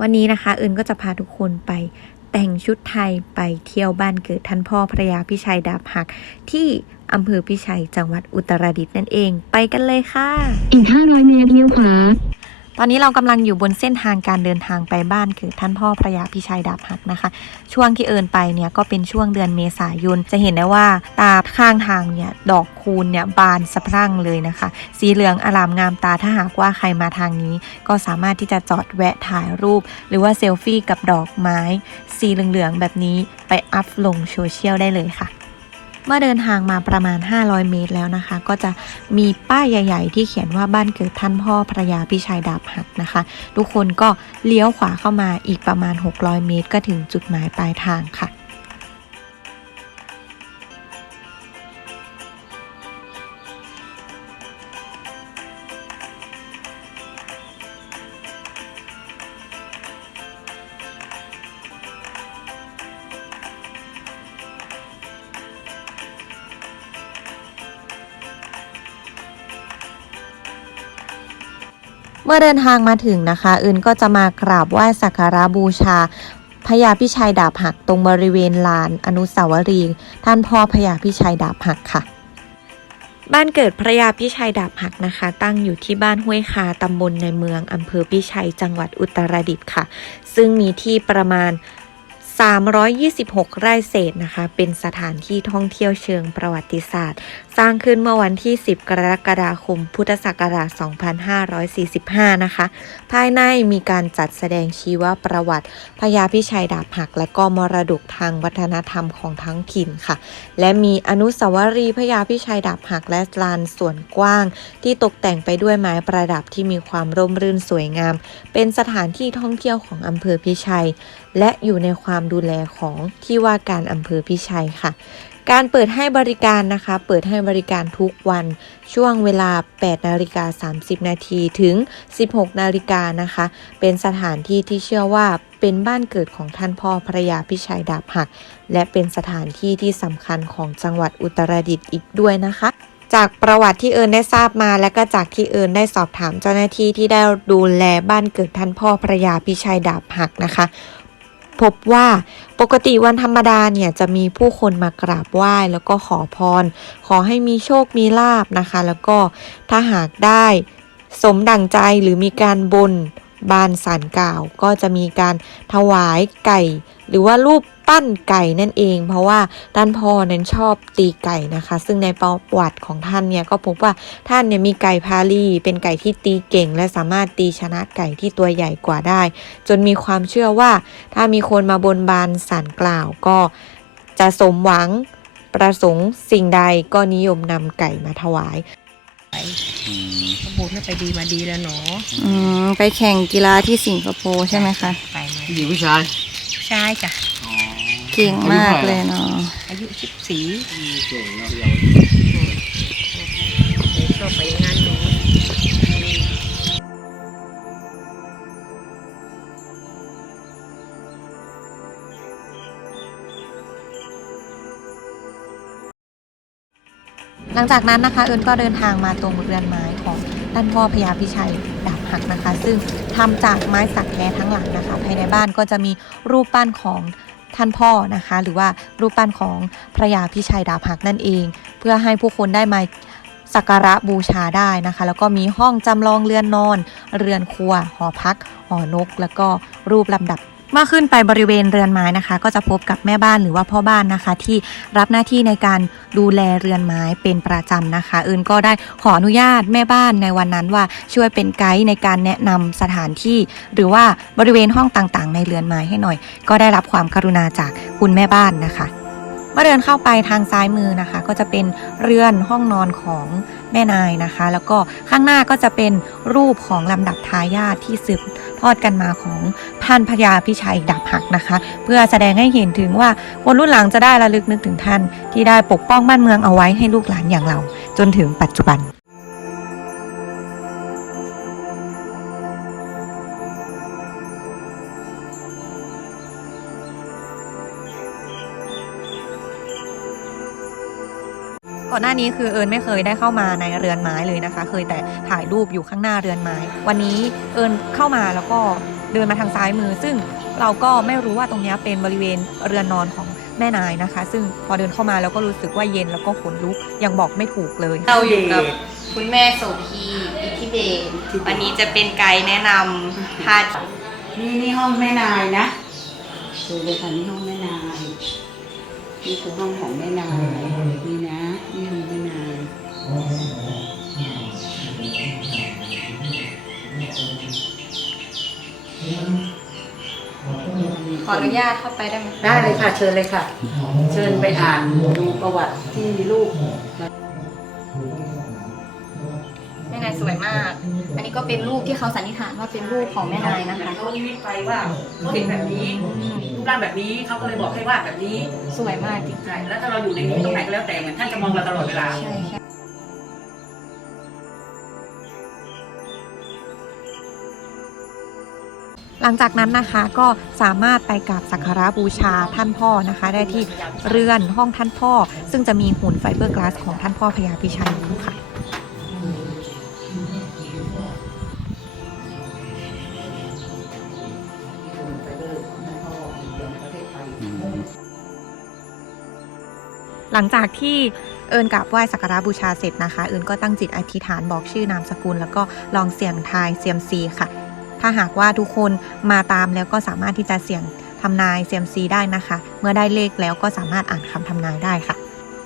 วันนี้นะคะเอิญก็จะพาทุกคนไปแต่งชุดไทยไปเที่ยวบ้านเกิดท่านพ่อพระยาพิชัยดาบหัก ที่อำเภอพิชัยจังหวัดอุตรดิตถ์นั่นเอง ไปกันเลยค่ะ อีก 500 เมตรเลี้ยวขวา ตอนนี้เรากำลังอยู่บนเส้นทางการเดินทางไปบ้านคือท่านพ่อพระยาพิชัยดาบหักนะคะ ช่วงที่เอินไปเนี่ยก็เป็นช่วงเดือนเมษายนจะเห็นได้ว่าตาข้างทางเนี่ยดอกคูณเนี่ยบานสะพรั่งเลยนะคะ สีเหลืองอลามงามตาถ้าหากว่าใครมาทางนี้ ก็สามารถที่จะจอดแวะถ่ายรูป หรือว่าเซลฟี่กับดอกไม้ สีเหลืองๆแบบนี้ไปอัพลงโซเชียลได้เลยค่ะ เมื่อเดินทางมาประมาณ 500 เมตรแล้วนะคะ ก็จะมีป้ายใหญ่ ๆ ที่เขียนว่าบ้านเกิดท่านพ่อพระยาพิชัยดาบหักนะคะ ทุกคนก็เลี้ยวขวาเข้ามาอีกประมาณ 600 เมตร ก็ถึงจุดหมายปลายทางค่ะ เมื่อเดินทางมาถึงนะคะ อื่นก็จะมากราบไหว้สักการะบูชาพญาพิชัยดาบหักตรงบริเวณลานอนุสาวรีย์ท่านพ่อพญาพิชัยดาบหักค่ะ บ้านเกิดพระยาพิชัยดาบหักนะคะ ตั้งอยู่ที่บ้านห้วยคาตำบลในเมืองอำเภอพิชัยจังหวัดอุตรดิตถ์ค่ะ ซึ่งมีที่ประมาณ 326 ไร่เศษนะคะ เป็นสถานที่ท่องเที่ยวเชิงประวัติศาสตร์ สร้างขึ้นเมื่อวันที่ 10 กรกฎาคม พุทธศักราช 2545 นะคะ ภายในมีการจัดแสดงชีวประวัติพญาพิชัยดาบหัก และก็มรดกทางวัฒนธรรมของทั้งถิ่นค่ะ และมีอนุสาวรีย์พญาพิชัยดาบหักและลานส่วนกว้าง ที่ตกแต่งไปด้วยไม้ประดับที่มีความร่มรื่นสวยงาม เป็นสถานที่ท่องเที่ยวของอำเภอพิชัยและอยู่ในความดูแลของที่ว่าการอำเภอพิชัยค่ะ การเปิดให้บริการนะคะ เปิดให้บริการทุกวันช่วงเวลา 8 นาฬิกา 30 นาทีถึง 16 นาฬิกานะคะ เป็นสถานที่ที่เชื่อว่าเป็นบ้านเกิดของท่านพ่อพรยาพิชัยดาบหัก และเป็นสถานที่ที่สำคัญของจังหวัดอุตรดิตถ์อีกด้วยนะคะจากประวัติที่เอิญได้ทราบมาและก็จากที่เอิญได้สอบถามเจ้าหน้าที่ที่ได้ดูแลบ้านเกิดท่านพ่อพระยาพิชัยดาบหักนะคะ พบว่าปกติวันธรรมดาเนี่ยจะมีผู้คนมากราบไหว้แล้วก็ขอพร ขอให้มีโชคมีลาบนะคะ แล้วก็ถ้าหากได้สมดั่งใจหรือมีการบนบานสารกล่าว ก็จะมีการถวายไก่ หรือว่ารูปปั้นไก่นั่นเอง เพราะว่าท่านพ่อนั้นชอบตีไก่นะคะ ซึ่งในประวัติของท่านเนี่ยก็พบว่าท่านเนี่ยมีไก่พาลีเป็นไก่ที่ตีเก่ง และสามารถตีชนะไก่ที่ตัวใหญ่กว่าได้ จนมีความเชื่อว่า ถ้ามีคนมาบนบานสารกล่าวก็จะสมหวังประสงค์สิ่งใดก็นิยมนำไก่มาถวายอืมเขาพูดให้ไปดีมาดีแล้วเนาะอืมไปแข่งกีฬาที่สิงคโปร์ใช่ไหมคะไปมาผู้หญิงผู้ชาย ใช่จ้ะอ๋อเก่งมากเลยเนาะอายุสิบสี่เก่งเนาะชอบไปงาน ลังจากนั้นนะคะเอิญก็เดินทางมาตรงเรือนไม้ของท่านพ่อพญาพิชัยดาบหักนะคะ ซึ่งทำจากไม้สักแท้ทั้งหลังนะคะ ภายในบ้านก็จะมีรูปปั้นของท่านพ่อนะคะ หรือว่ารูปปั้นของพระยาพิชัยดาบหักนั่นเอง เพื่อให้ผู้คนได้มาสักการะบูชาได้นะคะ แล้วก็มีห้องจำลองเรือนนอน เรือนครัว หอพัก หอนก แล้วก็รูปลำดับ เมื่อขึ้นไปบริเวณเรือนไม้นะคะ ก็จะพบกับแม่บ้านหรือว่าพ่อบ้านนะคะ ที่รับหน้าที่ในการดูแลเรือนไม้เป็นประจำนะคะ เอิญก็ได้ขออนุญาตแม่บ้านในวันนั้นว่าช่วยเป็นไกด์ในการแนะนำสถานที่ หรือว่าบริเวณห้องต่างๆ ในเรือนไม้ให้หน่อย ก็ได้รับความกรุณาจากคุณแม่บ้านนะคะ มื่อเดินเข้าไปทางซ้ายมือนะคะ ก็จะเป็นเรือนห้องนอนของแม่นายนะคะ แล้วก็ข้างหน้าก็จะเป็นรูปของลำดับทายาทที่สืบทอดกันมาของท่านพญาพิชัยดับหักนะคะ เพื่อแสดงให้เห็นถึงว่าคนรุ่นหลังจะได้ระลึกนึกถึงท่านที่ได้ปกป้องบ้านเมืองเอาไว้ให้ลูกหลานอย่างเรา จนถึงปัจจุบัน ก่อนหน้านี้คือเอิญไม่เคยได้เข้ามาในเรือนไม้เลยนะคะ เคยแต่ถ่ายรูปอยู่ข้างหน้าเรือนไม้ วันนี้เอิญเข้ามาแล้วก็เดินมาทางซ้ายมือ ซึ่งเราก็ไม่รู้ว่าตรงเนี้ยเป็นบริเวณเรือนนอนของแม่นายนะคะ ซึ่งพอเดินเข้ามาแล้วก็รู้สึกว่าเย็นแล้วก็ขนลุกยังบอกไม่ถูกเลย เราอยู่กับคุณแม่โสพีอิทธิเบศวันนี้จะเป็นไกด์แนะนำพานี่นี่ห้องแม่นายนะดูเลยค่ะนี่ห้องแม่นาย นี่คือห้องของแม่นายนี่นะนี่ห้องแม่นายขออนุญาตเข้าไปได้ไหม ได้เลยค่ะ เชิญเลยค่ะ เชิญไปอ่านดูประวัติที่ลูก ม่นายสวยมาก อันนี้ก็เป็นรูปที่เขาสันนิษฐานว่าเป็นรูปของแม่นายนะคะเขานิมิตไปว่าเขาเห็นแบบนี้รูปร่างแบบนี้เขาก็เลยบอกให้วาดแบบนี้สวยมากจริงใช่แล้วถ้าเราอยู่ในนี้ตรงไหนก็แล้วแต่เหมือนท่านจะมองเราตลอดเวลาๆใช่ใช่หลังจากนั้นนะคะก็สามารถไปกราบสักการะบูชาท่านพ่อนะคะ ได้ที่เรือนห้องท่านพ่อ ซึ่งจะมีหุ่นไฟเบอร์กลาสของท่านพ่อพญาพิชัยอยู่ค่ะ หลังจากที่เอิญกราบไหว้สักการะบูชาเสร็จนะคะ เอิญก็ตั้งจิตอธิษฐานบอกชื่อนามสกุล แล้วก็ลองเสี่ยงทายเซียมซีค่ะ ถ้าหากว่าทุกคนมาตามแล้วก็สามารถที่จะเสี่ยงทำนายเซียมซีได้นะคะ เมื่อได้เลขแล้วก็สามารถอ่านคำทำนายได้ค่ะ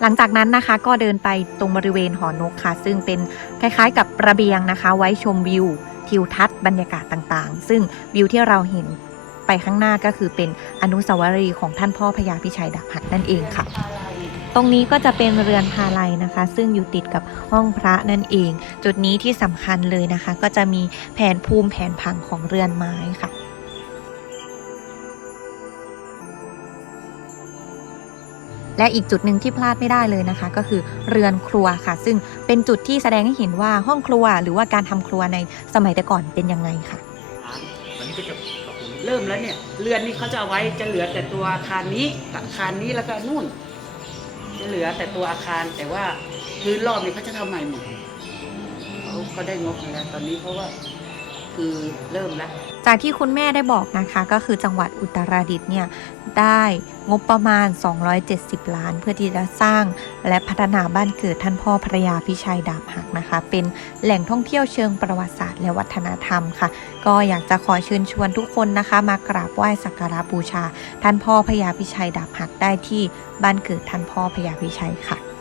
หลังจากนั้นนะคะก็เดินไปตรงบริเวณหอนกค่ะ ซึ่งเป็นคล้ายๆ กับระเบียงนะคะ ไว้ชมวิวทิวทัศน์บรรยากาศต่างๆ ซึ่งวิวที่เราเห็นไปข้างหน้าก็คือเป็นอนุสาวรีย์ของท่านพ่อพญาพิชัยดาบหักนั่นเองค่ะ ตรงนี้ก็จะเป็นเรือนพาลัยนะคะ ซึ่งอยู่ติดกับห้องพระนั่นเอง จุดนี้ที่สำคัญเลยนะคะ ก็จะมีแผนภูมิแผนผังของเรือนไม้ค่ะและอีกจุดหนึ่งที่พลาดไม่ได้เลยนะคะ ก็คือเรือนครัวค่ะ ซึ่งเป็นจุดที่แสดงให้เห็นว่าห้องครัว หรือว่าการทำครัวในสมัยแต่ก่อนเป็นยังไงค่ะวันนี้ก็จะเริ่มแล้วเนี่ยเรือนนี้เขาจะเอาไว้จะเหลือแต่ตัวอาคารนี้กับอาคารนี้แล้วก็นู่น จะเหลือแต่ตัวอาคารแต่ว่าพื้นรอบนี้เขาจะทำใหม่หมดเขาก็ได้งบมาแล้วตอนนี้เพราะว่า คือเริ่มแล้วจากที่คุณแม่ได้บอกนะคะ ก็คือจังหวัดอุตรดิตถ์เนี่ยได้งบประมาณ 270 ล้าน เพื่อที่จะสร้างและพัฒนาบ้านเกิดท่านพ่อพระยาพิชัยดาบหักนะคะ เป็นแหล่งท่องเที่ยวเชิงประวัติศาสตร์และวัฒนธรรมค่ะ ก็อยากจะขอเชิญชวนทุกคนนะคะ มากราบไหว้สักการะบูชา ท่านพ่อพระยาพิชัยดาบหักได้ที่บ้านเกิดท่านพ่อพระยาพิชัยค่ะ